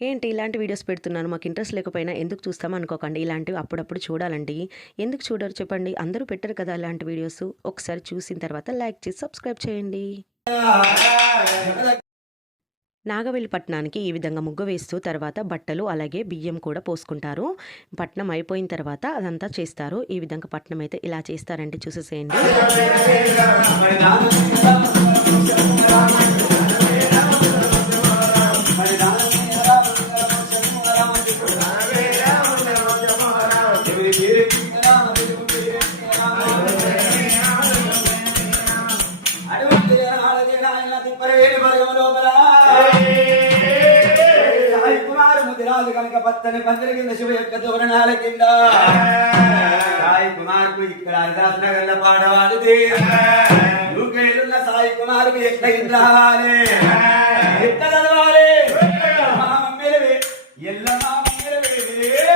ఏంటి ఇలాంటి వీడియోస్ పెడుతున్నాను, మాకు ఇంట్రెస్ట్ లేకపోయినా ఎందుకు చూస్తామో అనుకోకండి. ఇలాంటివి అప్పుడప్పుడు చూడాలండి. ఎందుకు చూడరు చెప్పండి? అందరూ పెట్టరు కదా ఇలాంటి వీడియోస్. ఒకసారి చూసిన తర్వాత లైక్ చేసి సబ్స్క్రైబ్ చేయండి. నాగవెల్లి పట్నానికి ఈ విధంగా ముగ్గు వేస్తూ తర్వాత బట్టలు అలాగే బియ్యం కూడా పోసుకుంటారు. పట్నం అయిపోయిన తర్వాత అదంతా చేస్తారు. ఈ విధంగా పట్నం అయితే ఇలా చేస్తారంటే చూసేసేయండి. కనుక పత్తని పందిరి కింద శివ యొక్క తోరణాల కింద సాయి కుమార్ కు ఇక్కడ హరిదాస్ నగర్ లో పాడవాడితే యూకేలున్న సాయి కుమార్ కు ఎట్లా రావాలి, ఎట్లా చదవాలి? మా మమ్మీలవే ఎల్ల మా మమ్మీలవే